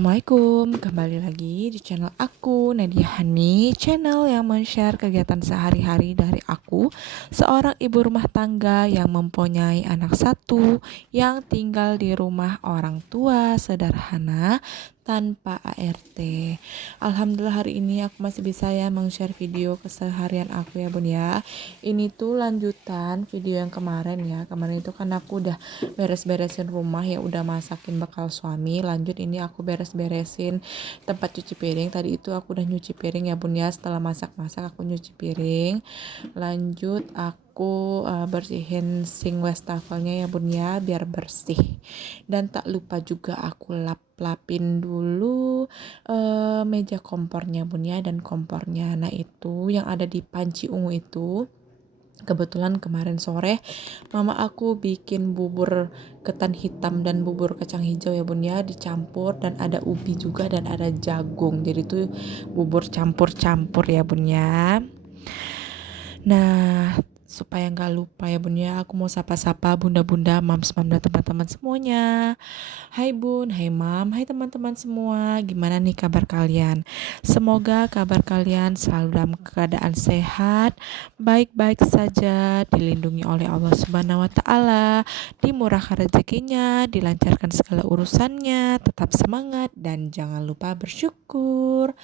Assalamualaikum, kembali lagi di channel aku, Nadia Hani, channel yang men-share kegiatan sehari-hari dari aku, seorang ibu rumah tangga yang mempunyai anak satu, yang tinggal di rumah orang tua sederhana, tanpa ART. Alhamdulillah hari ini aku masih bisa ya meng-share video keseharian aku ya bun ya. Ini tuh lanjutan video yang kemarin ya, kemarin itu kan aku udah beres-beresin rumah ya, udah masakin bekal suami. Lanjut ini aku beres-beresin tempat cuci piring. Tadi itu aku udah nyuci piring ya bun ya, setelah masak-masak aku nyuci piring. Lanjut aku bersihin sink wastafelnya ya bun ya, biar bersih. Dan tak lupa juga aku lap-lapin dulu meja kompornya bun ya, dan kompornya. Nah itu yang ada di panci ungu itu, kebetulan kemarin sore mama aku bikin bubur ketan hitam dan bubur kacang hijau ya bun ya, dicampur, dan ada ubi juga dan ada jagung. Jadi tuh bubur campur-campur ya bun ya. Nah, supaya nggak lupa ya bun ya, aku mau sapa-sapa bunda-bunda, mams-mam dan teman-teman semuanya. Hai bun, hai mam, hai teman-teman semua. Gimana nih kabar kalian? Semoga kabar kalian selalu dalam keadaan sehat, baik-baik saja, dilindungi oleh Allah Subhanahu wa taala, dimurahkan rezekinya, dilancarkan segala urusannya, tetap semangat dan jangan lupa bersyukur.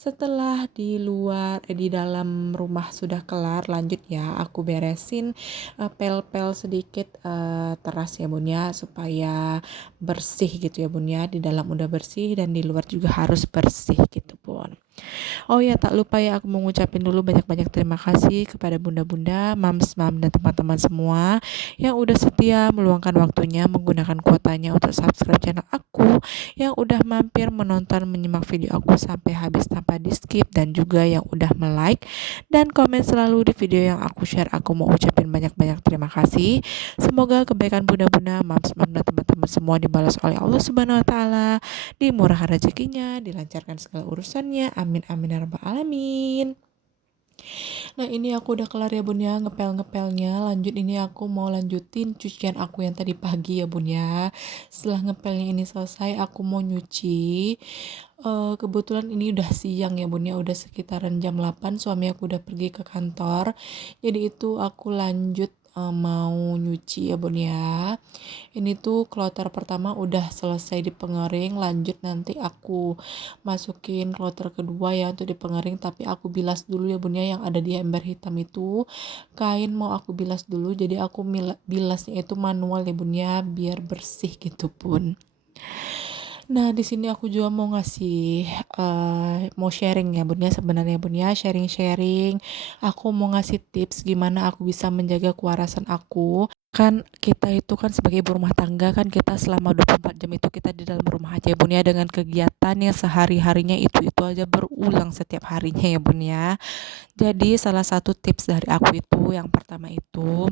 Setelah di dalam rumah sudah kelar, lanjut ya aku beresin pel-pel sedikit teras ya bun ya, supaya bersih gitu ya bun ya. Di dalam udah bersih dan di luar juga harus bersih gitu bun. Oh ya, tak lupa ya aku mau ngucapin dulu banyak-banyak terima kasih kepada bunda-bunda, mams, mam, dan teman-teman semua yang udah setia meluangkan waktunya menggunakan kuotanya untuk subscribe channel aku, yang udah mampir menonton menyimak video aku sampai habis tanpa di skip, dan juga yang udah like dan komen selalu di video yang aku share. Aku mau ucapin banyak-banyak terima kasih. Semoga kebaikan bunda-bunda, mams, mam, dan teman-teman semua dibalas oleh Allah Subhanahu wa taala, dimurahkan rezekinya, dilancarkan segala urusannya. Amin amin ya rabbal alamin. Nah ini aku udah kelar ya bun ya ngepel-ngepelnya. Lanjut ini aku mau lanjutin cucian aku yang tadi pagi ya bun ya. Setelah ngepelnya ini selesai, aku mau nyuci. Kebetulan ini udah siang ya bun ya, udah sekitaran jam 8. Suami aku udah pergi ke kantor. Jadi itu aku lanjut mau nyuci ya bun ya. Ini tuh kloter pertama udah selesai dipengering, lanjut nanti aku masukin kloter kedua ya untuk dipengering, tapi aku bilas dulu ya bun ya, yang ada di ember hitam itu kain mau aku bilas dulu. Jadi aku bilasnya itu manual ya bun ya, biar bersih gitu pun. Nah, di sini aku juga mau ngasih mau sharing ya bun ya, sebenarnya bun ya, sharing-sharing. Aku mau ngasih tips gimana aku bisa menjaga kewarasan aku. Kan kita itu kan sebagai ibu rumah tangga, kan kita selama 24 jam itu kita di dalam rumah aja ya bun ya, dengan kegiatan yang sehari-harinya itu aja berulang setiap harinya ya bun ya. Jadi salah satu tips dari aku itu, yang pertama itu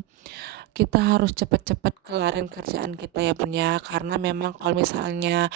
kita harus cepet-cepet kelarin kerjaan kita ya bun ya, karena memang kalau misalnya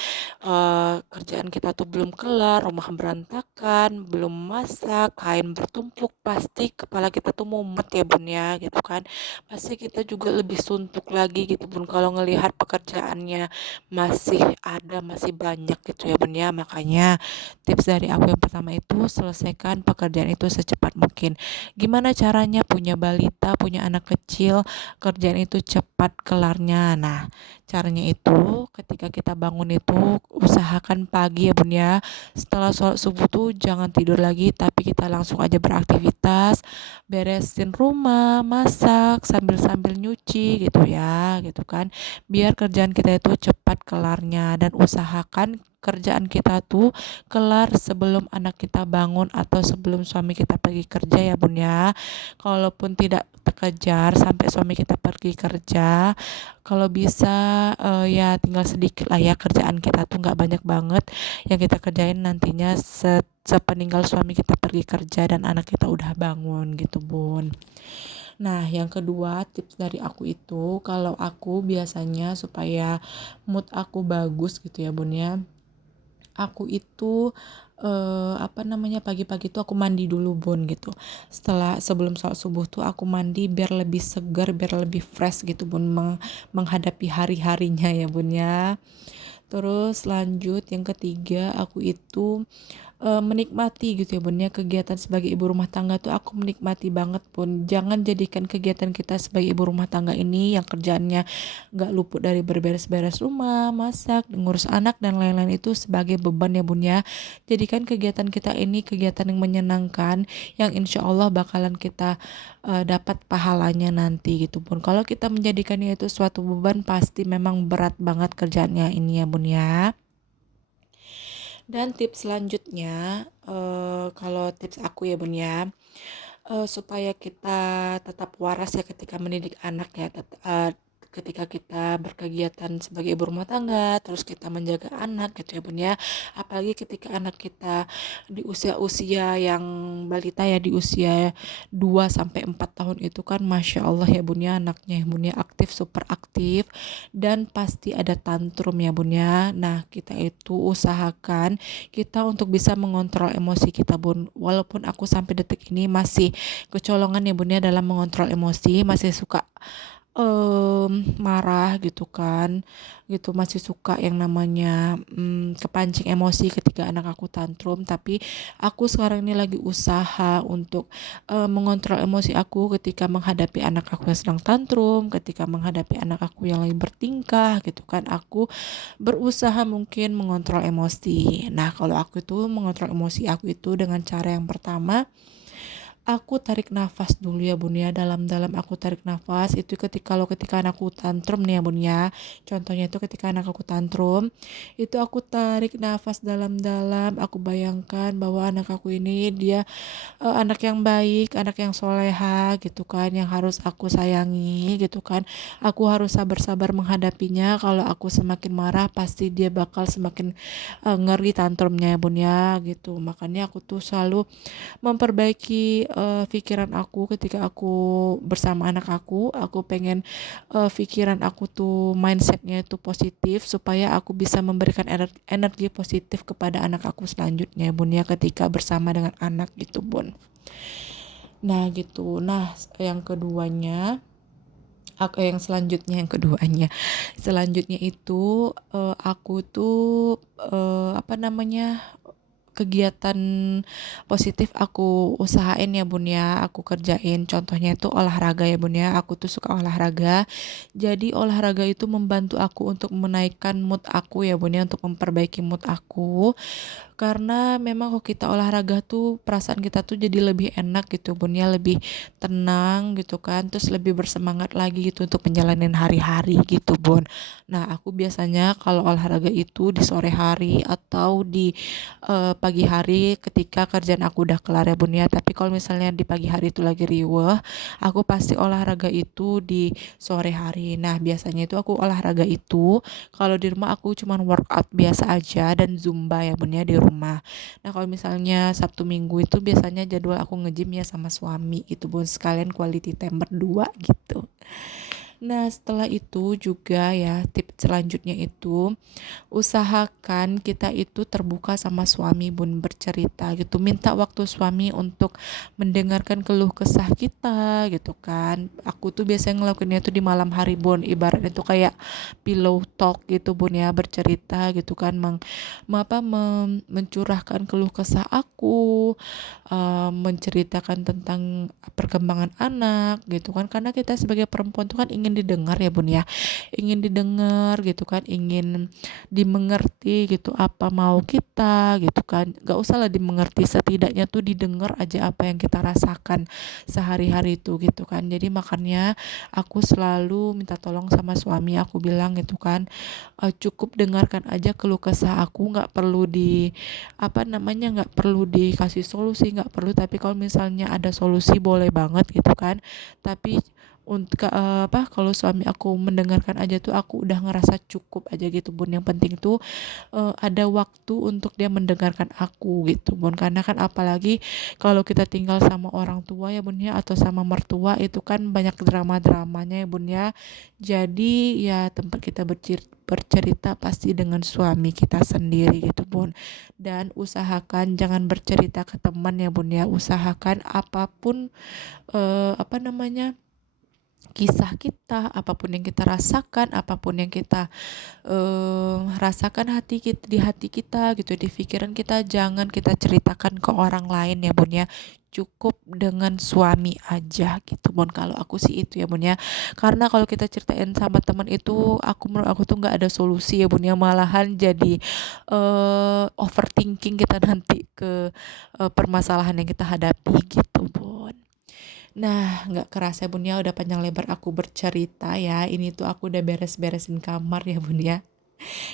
kerjaan kita tuh belum kelar, rumah berantakan, belum masak, kain bertumpuk, pasti kepala kita tuh mumet ya bun ya gitu kan. Pasti kita juga lebih suntuk lagi gitu bun kalau ngelihat pekerjaannya masih ada, masih banyak gitu ya bun ya. Makanya tips dari aku yang pertama itu, selesaikan pekerjaan itu secepat mungkin. Gimana caranya? Punya balita, punya anak kecil, kerjaan itu cepat kelarnya. Nah, caranya itu ketika kita bangun itu usahakan pagi ya bun ya. Setelah sholat subuh tuh jangan tidur lagi, tapi kita langsung aja beraktivitas, beresin rumah, masak, sambil-sambil nyuci gitu ya, gitu kan. Biar kerjaan kita itu cepat kelarnya, dan usahakan kerjaan kita tuh kelar sebelum anak kita bangun atau sebelum suami kita pergi kerja ya bun ya. Kalaupun tidak terkejar sampai suami kita pergi kerja, kalau bisa ya tinggal sedikit lah ya, kerjaan kita tuh nggak banyak banget yang kita kerjain nantinya sepeninggal suami kita pergi kerja dan anak kita udah bangun gitu bun. Nah yang kedua tips dari aku itu, kalau aku biasanya supaya mood aku bagus gitu ya bun ya, aku itu pagi-pagi tuh aku mandi dulu bun gitu. Sebelum sholat subuh tuh aku mandi biar lebih segar, biar lebih fresh gitu bun, menghadapi hari-harinya ya bun ya. Terus lanjut yang ketiga, aku itu menikmati gitu ya Bun ya, kegiatan sebagai ibu rumah tangga tuh aku menikmati banget Bun. Jangan jadikan kegiatan kita sebagai ibu rumah tangga ini yang kerjaannya nggak luput dari berberes-beres rumah, masak, ngurus anak dan lain-lain itu sebagai beban ya Bun ya. Jadikan kegiatan kita ini kegiatan yang menyenangkan, yang insya Allah bakalan kita dapat pahalanya nanti gitu Bun. Kalau kita menjadikannya itu suatu beban, pasti memang berat banget kerjaannya ini ya Bun ya. Dan tips selanjutnya, kalau tips aku ya Bun ya, supaya kita tetap waras ya ketika mendidik anak ya, ketika kita berkegiatan sebagai ibu rumah tangga, terus kita menjaga anak gitu ya Bun ya. Apalagi ketika anak kita di usia-usia yang balita ya, di usia 2 sampai 4 tahun itu kan Masya Allah ya Bun ya, anaknya ya Bun ya, aktif, super aktif, dan pasti ada tantrum ya Bun ya. Nah, kita itu usahakan kita untuk bisa mengontrol emosi kita Bun. Walaupun aku sampai detik ini masih kecolongan ya Bun ya dalam mengontrol emosi, masih suka marah gitu kan, gitu, masih suka yang namanya kepancing emosi ketika anak aku tantrum. Tapi aku sekarang ini lagi usaha untuk mengontrol emosi aku ketika menghadapi anak aku yang sedang tantrum, ketika menghadapi anak aku yang lagi bertingkah gitu kan. Aku berusaha mungkin mengontrol emosi. Nah, kalau aku itu mengontrol emosi aku itu dengan cara yang pertama, aku tarik nafas dulu ya Bun ya, dalam-dalam aku tarik nafas itu ketika anakku tantrum nih ya Bun ya. Contohnya itu ketika anak aku tantrum, itu aku tarik nafas dalam-dalam, aku bayangkan bahwa anak aku ini dia anak yang baik, anak yang soleha gitu kan, yang harus aku sayangi gitu kan. Aku harus sabar-sabar menghadapinya. Kalau aku semakin marah, pasti dia bakal semakin ngeri tantrumnya ya Bun ya gitu. Makanya aku tuh selalu memperbaiki pikiran aku ketika aku bersama anak aku pengen pikiran aku tuh mindsetnya itu positif, supaya aku bisa memberikan energi positif kepada anak aku selanjutnya Bun ya, ketika bersama dengan anak gitu Bun. Nah gitu. Nah yang keduanya, yang selanjutnya itu aku tuh apa namanya, kegiatan positif aku usahain ya Bun ya, aku kerjain. Contohnya itu olahraga ya Bun ya, aku tuh suka olahraga. Jadi olahraga itu membantu aku untuk menaikkan mood aku ya Bun ya, untuk memperbaiki mood aku. Karena memang kalau kita olahraga tuh perasaan kita tuh jadi lebih enak gitu Bun ya, lebih tenang gitu kan, terus lebih bersemangat lagi gitu untuk menjalani hari-hari gitu Bun. Nah, aku biasanya kalau olahraga itu di sore hari atau di pagi hari ketika kerjaan aku udah kelar ya Bun ya. Tapi kalau misalnya di pagi hari itu lagi riweh, aku pasti olahraga itu di sore hari. Nah, biasanya itu aku olahraga itu kalau di rumah aku cuman workout biasa aja dan zumba ya Bun ya di rumah. Nah, kalau misalnya Sabtu Minggu itu biasanya jadwal aku nge-gym ya sama suami gitu Bun, sekalian quality time berdua gitu. Nah, setelah itu juga ya, tips selanjutnya itu usahakan kita itu terbuka sama suami Bun, bercerita gitu, minta waktu suami untuk mendengarkan keluh kesah kita gitu kan. Aku tuh biasanya ngelakuinnya tuh di malam hari Bun, ibaratnya tuh kayak pillow talk gitu Bun ya, bercerita gitu kan, mencurahkan keluh kesah aku, menceritakan tentang perkembangan anak gitu kan. Karena kita sebagai perempuan tuh kan ingin didengar ya Bun ya, ingin didengar gitu kan, ingin dimengerti gitu apa mau kita gitu kan. Gak usah lah dimengerti, setidaknya tuh didengar aja apa yang kita rasakan sehari-hari itu gitu kan. Jadi makanya aku selalu minta tolong sama suami, aku bilang gitu kan, cukup dengarkan aja keluh kesah aku, nggak perlu nggak perlu dikasih solusi, nggak perlu. Tapi kalau misalnya ada solusi boleh banget gitu kan. Tapi untuk kalau suami aku mendengarkan aja tuh aku udah ngerasa cukup aja gitu Bun. Yang penting tuh ada waktu untuk dia mendengarkan aku gitu Bun. Karena kan apalagi kalau kita tinggal sama orang tua ya Bun ya, atau sama mertua, itu kan banyak drama-dramanya ya Bun ya. Jadi ya tempat kita bercerita pasti dengan suami kita sendiri gitu Bun. Dan usahakan jangan bercerita ke teman ya Bun ya. Usahakan apapun apa namanya, kisah kita, apapun yang kita rasakan, apapun yang kita rasakan di hati kita gitu, di pikiran kita, jangan kita ceritakan ke orang lain ya Bun ya. Cukup dengan suami aja gitu Bun, kalau aku sih itu ya Bun ya. Karena kalau kita ceritain sama teman itu, menurut aku tuh nggak ada solusi ya Bun ya, malahan jadi overthinking kita nanti ke permasalahan yang kita hadapi gitu Bun. Nah, nggak kerasa Bun ya, udah panjang lebar aku bercerita ya. Ini tuh aku udah beres-beresin kamar ya Bun ya.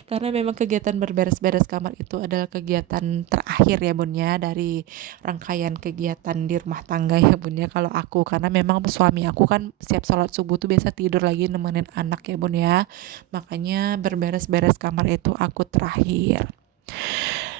Karena memang kegiatan berberes-beres kamar itu adalah kegiatan terakhir ya Bun ya, dari rangkaian kegiatan di rumah tangga ya Bun ya kalau aku. Karena memang suami aku kan siap sholat subuh tuh biasa tidur lagi nemenin anak ya Bun ya. Makanya berberes-beres kamar itu aku terakhir.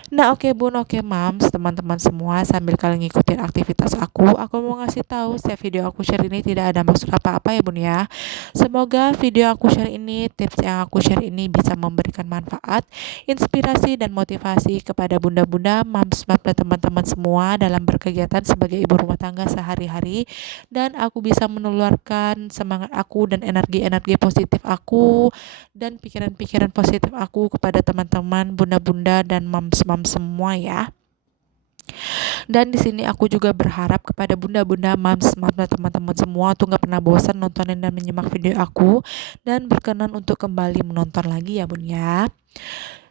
Nah, oke Bun, oke Mams, teman-teman semua, sambil kalian ngikutin aktivitas aku mau ngasih tahu setiap video aku share ini tidak ada maksud apa-apa ya Bun ya. Semoga video aku share ini, tips yang aku share ini bisa memberikan manfaat, inspirasi dan motivasi kepada bunda-bunda, mams, dan teman-teman semua dalam berkegiatan sebagai ibu rumah tangga sehari-hari, dan aku bisa menularkan semangat aku dan energi-energi positif aku dan pikiran-pikiran positif aku kepada teman-teman bunda-bunda dan mams-mams semua ya. Dan di sini aku juga berharap kepada bunda-bunda, mams-mams dan teman-teman semua tuh nggak pernah bosan nontonin dan menyimak video aku dan berkenan untuk kembali menonton lagi ya Bun ya.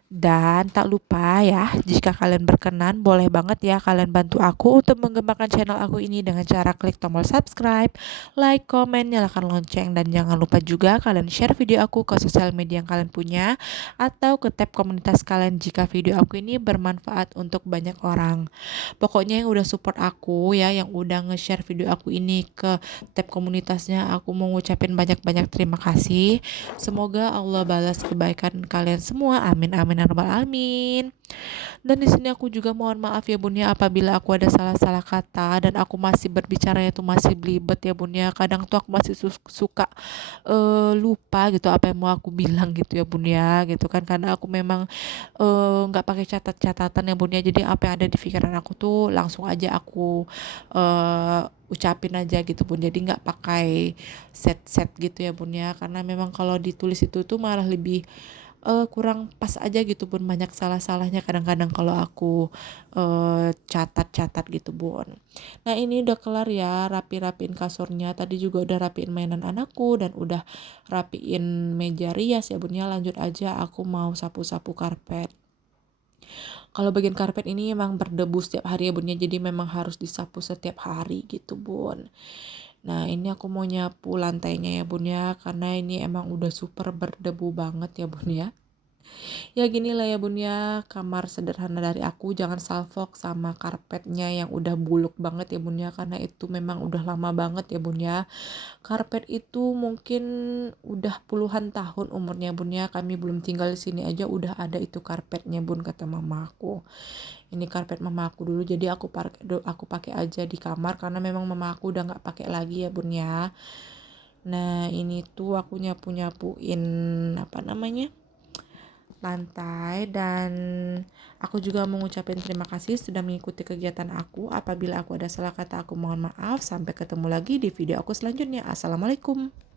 Dan tak lupa ya, jika kalian berkenan, boleh banget ya kalian bantu aku untuk mengembangkan channel aku ini dengan cara klik tombol subscribe, like, komen, nyalakan lonceng, dan jangan lupa juga kalian share video aku ke sosial media yang kalian punya atau ke tab komunitas kalian jika video aku ini bermanfaat untuk banyak orang. Pokoknya yang udah support aku ya, yang udah nge-share video aku ini ke tab komunitasnya, aku mau ngucapin banyak-banyak terima kasih. Semoga Allah balas kebaikan kalian semua. Amin amin ya rabbal alamin. Dan di sini aku juga mohon maaf ya Bun ya apabila aku ada salah-salah kata dan aku masih berbicaranya itu masih belibet ya Bun ya. Kadang tuh aku masih suka lupa gitu apa yang mau aku bilang gitu ya Bun ya, gitu kan, karena aku memang nggak pakai catatan ya Bun ya. Jadi apa yang ada di pikiran aku tuh langsung aja aku ucapin aja gitu Bun. Jadi nggak pakai set gitu ya Bun ya, karena memang kalau ditulis itu tuh malah lebih kurang pas aja gitu Bun, banyak salah-salahnya kadang-kadang kalau aku catat-catat gitu Bun. Nah ini udah kelar ya, rapi-rapiin kasurnya, tadi juga udah rapiin mainan anakku dan udah rapiin meja rias ya Bun ya. Lanjut aja aku mau sapu-sapu karpet. Kalau bagian karpet ini emang berdebu setiap hari ya Bun ya, jadi memang harus disapu setiap hari gitu Bun. Nah ini aku mau nyapu lantainya ya Bun ya, karena ini emang udah super berdebu banget ya Bun ya. Ya gini lah ya Bun ya, kamar sederhana dari aku, jangan salfok sama karpetnya yang udah buluk banget ya Bun ya, karena itu memang udah lama banget ya Bun ya. Karpet itu mungkin udah puluhan tahun umurnya Bun ya, kami belum tinggal di sini aja udah ada itu karpetnya Bun, kata mama aku. Ini karpet mama aku dulu, jadi aku pakai aja di kamar karena memang mama aku udah nggak pakai lagi ya Bun ya. Nah ini tuh aku nyapuin apa namanya, lantai, dan aku juga mengucapkan terima kasih sudah mengikuti kegiatan aku. Apabila aku ada salah kata, aku mohon maaf. Sampai ketemu lagi di video aku selanjutnya. Assalamualaikum.